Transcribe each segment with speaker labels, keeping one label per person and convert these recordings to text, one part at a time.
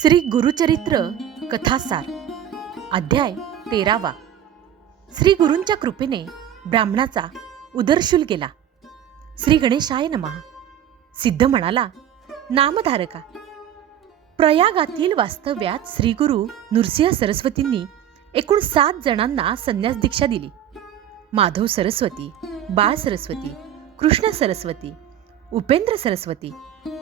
Speaker 1: श्री गुरुचरित्र कथासार अध्याय तेरावा. श्री गुरूंच्या कृपेने ब्राह्मणाचा उदरशूल गेला. श्री गणेशाय नमः. सिद्ध म्हणाला नामधारका प्रयागातील वास्तव्यात श्री गुरु नृसिंह सरस्वतींनी एकूण सात जणांना संन्यास दीक्षा दिली. माधव सरस्वती बाळ सरस्वती कृष्ण सरस्वती उपेंद्र सरस्वती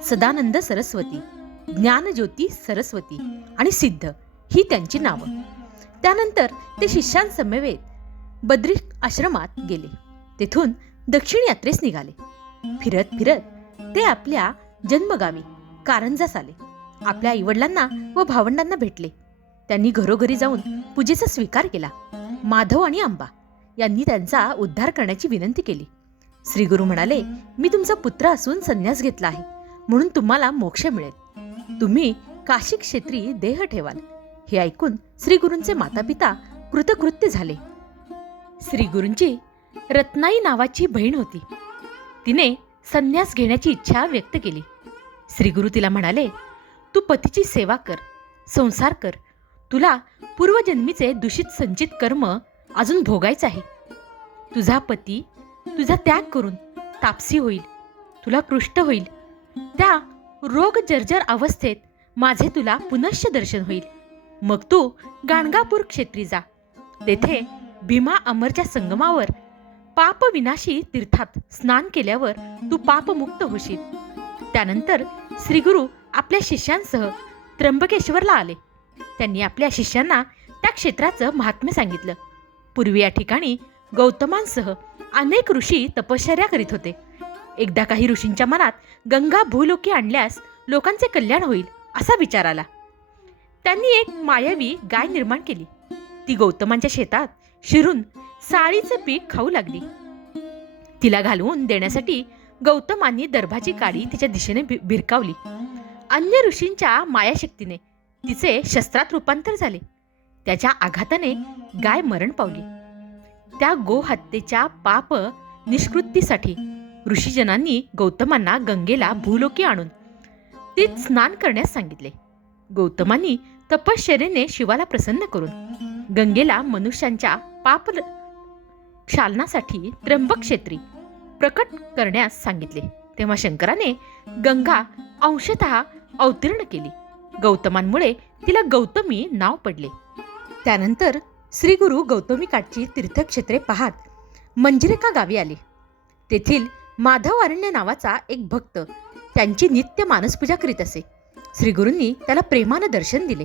Speaker 1: सदानंद सरस्वती ज्ञानज्योती सरस्वती आणि सिद्ध ही त्यांची नावं. त्यानंतर ते शिष्यांसमवेत बद्री आश्रमात गेले. तेथून दक्षिण यात्रेस निघाले. फिरत फिरत ते आपल्या जन्मगावी कारंजास आले. आपल्या आईवडिलांना व भावंडांना भेटले. त्यांनी घरोघरी जाऊन पूजेचा स्वीकार केला. माधव आणि आंबा यांनी त्यांचा उद्धार करण्याची विनंती केली. श्री गुरु म्हणाले मी तुमचा पुत्र असून संन्यास घेतला आहे. म्हणून तुम्हाला मोक्ष मिळेल. तुम्ही काशी क्षेत्री देह ठेवाल. हे ऐकून श्री गुरूंचे मातापिता कृतकृत्य झाले. श्री गुरूंची रत्नाई नावाची बहीण होती. तिने संन्यास घेण्याची इच्छा व्यक्त केली. श्री गुरु तिला म्हणाले तू पतीची सेवा कर संसार कर. तुला पूर्वजन्मीचे दूषित संचित कर्म अजून भोगायचं आहे. तुझा पती तुझा त्याग करून तापसी होईल. तुला पृष्ठ होईल. त्या रोग जर्जर अवस्थेत माझे तुला पुनश्च दर्शन होईल. मग तू गाणगापूर क्षेत्री जा. तेथे भीमा अमरच्या संगमावर पापविनाशी तीर्थात स्नान केल्यावर तू पापमुक्त होशील. त्यानंतर श्रीगुरु आपल्या शिष्यांसह त्र्यंबकेश्वरला आले. त्यांनी आपल्या शिष्यांना त्या क्षेत्राचं महात्म्य सांगितलं. पूर्वी या ठिकाणी गौतमांसह अनेक ऋषी तपश्चर्या करीत होते. एकदा काही ऋषींच्या मनात गंगा भूलोकी आणल्यास लोकांचे कल्याण होईल असा विचार आला. त्यांनी एक मायावी गाय निर्माण केली. ती गौतमांच्या शेतात शिरून साळीचं पीक खाऊ लागली. तिला घालवून देण्यासाठी गौतमांनी दर्भाची काडी तिच्या दिशेने भि- भिरकावली. अन्य ऋषींच्या मायाशक्तीने तिचे शस्त्रात रूपांतर झाले. त्याच्या आघाताने गाय मरण पावली. त्या गोहत्येच्या पाप निष्कृतीसाठी ऋषीजनांनी गौतमांना गंगेला भूलोकी आणून तीत स्नान करण्यास सांगितले. गौतमांनी तपश्चर्येने शिवाला प्रसन्न करून गंगेला मनुष्यांच्या पाप क्षालनासाठी त्र्यंबक क्षेत्री प्रकट करण्यास सांगितले. तेव्हा शंकराने गंगा अंशतः अवतीर्ण केली. गौतमांमुळे तिला गौतमी नाव पडले. त्यानंतर श्री गुरु गौतमी काठची तीर्थक्षेत्रे पाहत मंजिरेका गावी आले. तेथील माधव अरण्य नावाचा एक भक्त त्यांची नित्य मानसपूजा करीत असे. श्रीगुरूंनी त्याला प्रेमानं दर्शन दिले.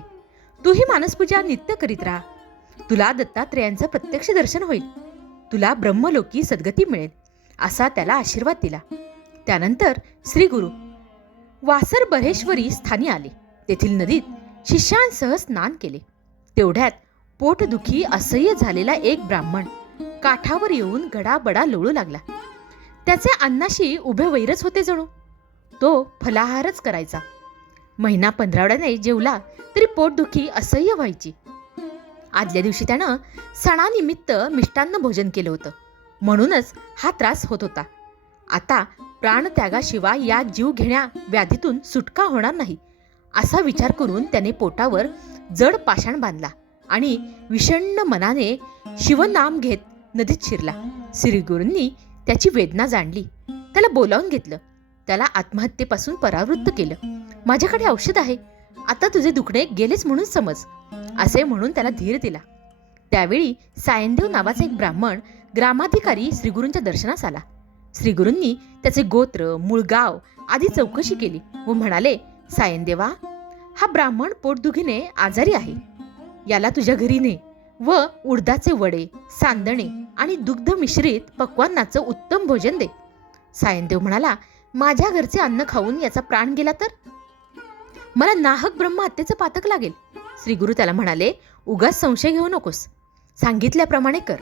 Speaker 1: तू ही मानसपूजा नित्य करीत राहा. तुला दत्तात्रेयांचं प्रत्यक्ष दर्शन होईल. तुला ब्रह्मलोकी सद्गती मिळेल असा त्याला आशीर्वाद दिला. त्यानंतर श्री गुरु वासर बरेश्वरी स्थानी आले. तेथील नदीत शिष्यांसह स्नान केले. तेवढ्यात पोटदुखी असह्य झालेला एक ब्राह्मण काठावर येऊन गडाबडा लोळू लागला. त्याचे अन्नाशी उभे वैरच होते जणू. तो फलाहारच करायचा. महिना पंधरावड्याने जेवला तरी पोटदुखी असह्य व्हायची. आदल्या दिवशी त्यानं सणानिमित्त मिष्टान्न भोजन केलं होतं. म्हणूनच हा त्रास होत होता. आता प्राणत्यागाशिवाय या जीव घेण्या व्याधीतून सुटका होणार नाही असा विचार करून त्याने पोटावर जड पाषाण बांधला आणि विषण्ण मनाने शिवनाम घेत नदीत शिरला. श्रीगुरूंनी त्याची वेदना जाणली. त्याला बोलावून घेतलं. त्याला आत्महत्येपासून परावृत्त केलं. माझ्याकडे औषध आहे. आता तुझे दुखणे गेलेच म्हणून समज. असे म्हणून त्याला धीर दिला. त्यावेळी सायनदेव नावाचा एक ब्राह्मण ग्रामाधिकारी श्रीगुरूंच्या दर्शनास आला. श्रीगुरूंनी त्याचे गोत्र मूळ गाव आदी चौकशी केली व म्हणाले सायनदेवा हा ब्राह्मण पोटदुखीने आजारी आहे. याला तुझ्या घरी ने व उडदाचे वडे सांदणे आणि दुग्ध मिश्रित पक्वांनाचं उत्तम भोजन दे. सायनदेव म्हणाला माझ्या घरचे अन्न खाऊन याचा प्राण गेला तर? मला नाहक ब्रह्महत्येचं पातक लागेल. श्रीगुरु त्याला म्हणाले उगाच संशय घेऊ नकोस. सांगितल्याप्रमाणे कर.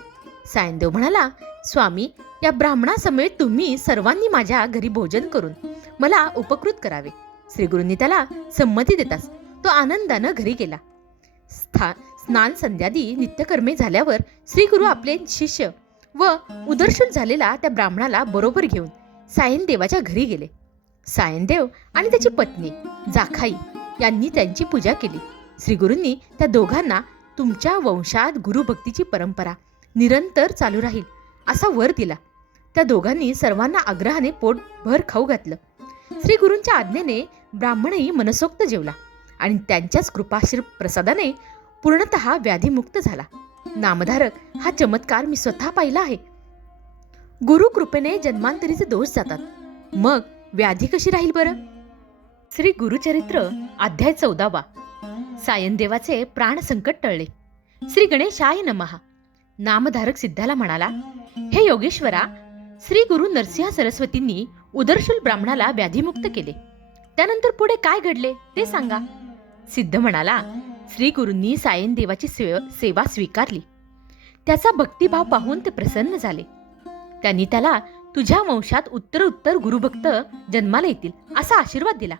Speaker 1: सायनदेव म्हणाला स्वामी या ब्राह्मणासमेत तुम्ही सर्वांनी माझ्या घरी भोजन करून मला उपकृत करावे. श्रीगुरूंनी त्याला संमती देताच तो आनंदानं घरी गेला. स्था स्नान संध्यादी नित्यकर्मे झाल्यावर श्रीगुरु आपले शिष्य व उदर्शन झालेला त्या ब्राह्मणाला बरोबर घेऊन सायनदेवाच्या घरी गेले. सायनदेव आणि त्याची पत्नी जाखाई यांनी त्यांची पूजा केली. श्रीगुरूंनी त्या दोघांना तुमच्या वंशात गुरुभक्तीची परंपरा निरंतर चालू राहील असा वर दिला. त्या दोघांनी सर्वांना आग्रहाने पोटभर खाऊ घातलं. श्रीगुरूंच्या आज्ञेने ब्राह्मणही मनसोक्त जेवला आणि त्यांच्याच कृपाशीर प्रसादाने पूर्णतः व्याधीमुक्त झाला. नामधारक हा चमत्कार मी स्वतः पाहिला आहे. गुरु कृपेने जन्मांतरीचे दोष जातात. मग व्याधी कशी राहील बरं? श्री गुरुचरित्र अध्याय चौदावा. सायनदेवाचे प्राण संकट टळले. श्री गणेशाय नमहा नामधारक सिद्धाला म्हणाला हे योगेश्वरा श्री गुरु नरसिंह सरस्वतींनी उदरशूल ब्राह्मणाला व्याधीमुक्त केले. त्यानंतर पुढे काय घडले ते सांगा. सिद्ध म्हणाला श्री सायनदेवाची सेव- सेवा स्वीकारली. त्याचा भक्तिभाव पाहून ते प्रसन्न झाले. त्यांनी त्याला तुझ्या वंशात उत्तर उत्तर गुरुभक्त जन्माला येतील असा आशीर्वाद दिला.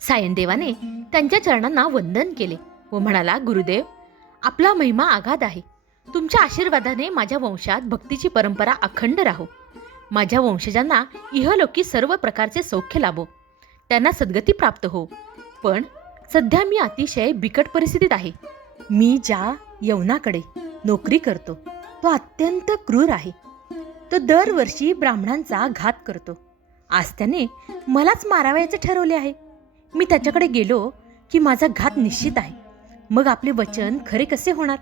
Speaker 1: सायनदेवाने त्यांच्या चरणांना वंदन केले व म्हणाला गुरुदेव आपला महिमा आघात आहे. तुमच्या आशीर्वादाने माझ्या वंशात भक्तीची परंपरा अखंड राहो. माझ्या वंशजांना इहलोकी सर्व प्रकारचे सौख्य लाभो. त्यांना सद्गती प्राप्त हो. पण सध्या मी अतिशय बिकट परिस्थितीत आहे. मी ज्या यवनाकडे नोकरी करतो तो अत्यंत क्रूर आहे. तो दरवर्षी ब्राह्मणांचा घात करतो. आज त्याने मलाच मारावयाचे ठरवले आहे. मी त्याच्याकडे गेलो की माझा घात निश्चित आहे. मग आपले वचन खरे कसे होणार?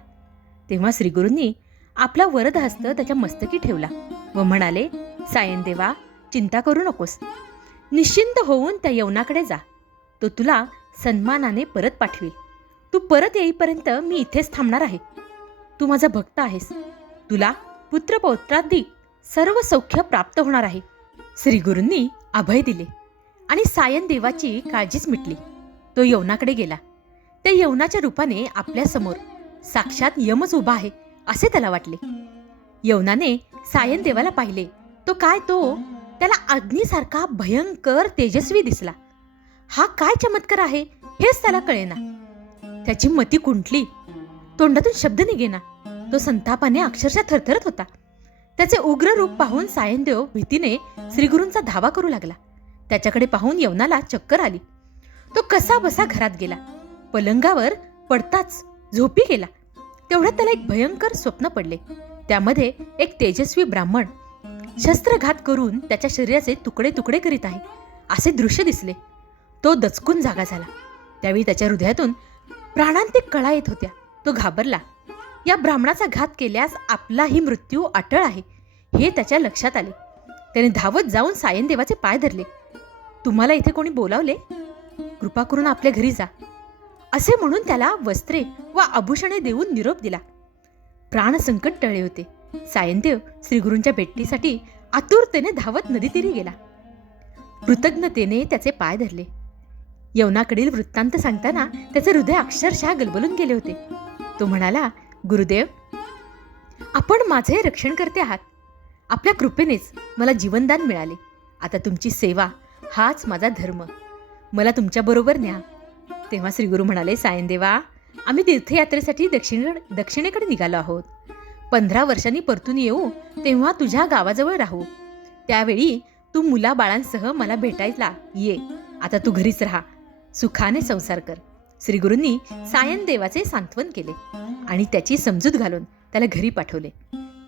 Speaker 1: तेव्हा श्रीगुरूंनी आपला वरद हस्त त्याच्या मस्तकी ठेवला व म्हणाले सायनदेवा चिंता करू नकोस. निश्चिंत होऊन त्या यवनाकडे जा. तो तुला सन्मानाने परत पाठवील. तू परत येईपर्यंत मी इथेच थांबणार आहे. तू माझा भक्त आहेस. तुला पुत्रपौत्रादी सर्व सौख्य प्राप्त होणार आहे. श्रीगुरूंनी अभय दिले आणि सायन देवाची काळजीच मिटली. तो यवनाकडे गेला. त्या यवनाच्या रूपाने आपल्यासमोर साक्षात यमच उभा आहे असे त्याला वाटले. यवनाने सायन देवाला पाहिले. तो काय तो? त्याला अग्नीसारखा भयंकर तेजस्वी दिसला. हा काय चमत्कार आहे? हेच त्याला कळेना. त्याची मती कुंटली तोंडातून शब्द निघेना. तो संतापाने अक्षरशः थरथरत होता. त्याचे उग्र रूप पाहून सायनदेव भीतीने श्रीगुरूंचा धावा करू लागला. त्याच्याकडे पाहून यवनाला चक्कर आली. तो कसा बसा घरात गेला. पलंगावर पडताच झोपी गेला. तेवढ्यात त्याला एक भयंकर स्वप्न पडले. त्यामध्ये एक तेजस्वी ब्राह्मण शस्त्रघात करून त्याच्या शरीराचे तुकडे तुकडे करीत आहे. असे दृश्य दिसले. तो दचकून जागा झाला. त्यावेळी त्याच्या हृदयातून प्राणांतिक कळा येत होत्या. तो घाबरला. या ब्राह्मणाचा घात केल्यास आपलाही मृत्यू अटळ आहे हे त्याच्या लक्षात आले. त्याने धावत जाऊन सायनदेवाचे पाय धरले. तुम्हाला इथे कोणी बोलावले? कृपा करून आपल्या घरी जा. असे म्हणून त्याला वस्त्रे व आभूषणे देऊन निरोप दिला. प्राणसंकट टळले होते. सायनदेव श्रीगुरूंच्या भेटीसाठी आतुरतेने धावत नदीतीरी गेला. कृतज्ञतेने त्याचे पाय धरले. यवनाकडील वृत्तांत सांगताना त्याचे हृदय अक्षरशः गलबलून गेले होते. तो म्हणाला गुरुदेव आपण माझे रक्षण करते आहात. आपल्या कृपेनेच मला जीवनदान मिळाले. आता तुमची सेवा हाच माझा धर्म. मला तुमच्याबरोबर न्या. तेव्हा श्रीगुरू म्हणाले सायनदेवा आम्ही तीर्थयात्रेसाठी दक्षिण दक्षिणेकडे निघालो आहोत. पंधरा वर्षांनी परतून येऊ तेव्हा तुझ्या गावाजवळ राहू. त्यावेळी तू मुला बाळांसह मला भेटायला ये. आता तू घरीच राहा. सुखाने संसार कर. श्रीगुरूंनी सायन देवाचे सांत्वन केले आणि त्याची समजूत घालून त्याला घरी पाठवले.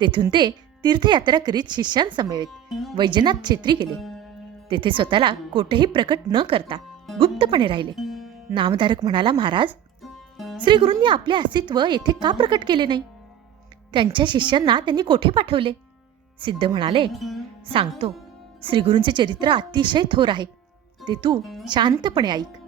Speaker 1: तेथून ते तीर्थयात्रा करीत शिष्यांसमवेत वैजनाथ छेत्री गेले. तेथे स्वतःला कोठेही प्रकट न करता गुप्तपणे राहिले. नामधारक म्हणाला महाराज श्रीगुरूंनी आपले अस्तित्व येथे का प्रकट केले नाही? त्यांच्या शिष्यांना त्यांनी कोठे पाठवले? सिद्ध म्हणाले सांगतो श्रीगुरूंचे चरित्र अतिशय थोर आहे. ते तू शांतपणे ऐक.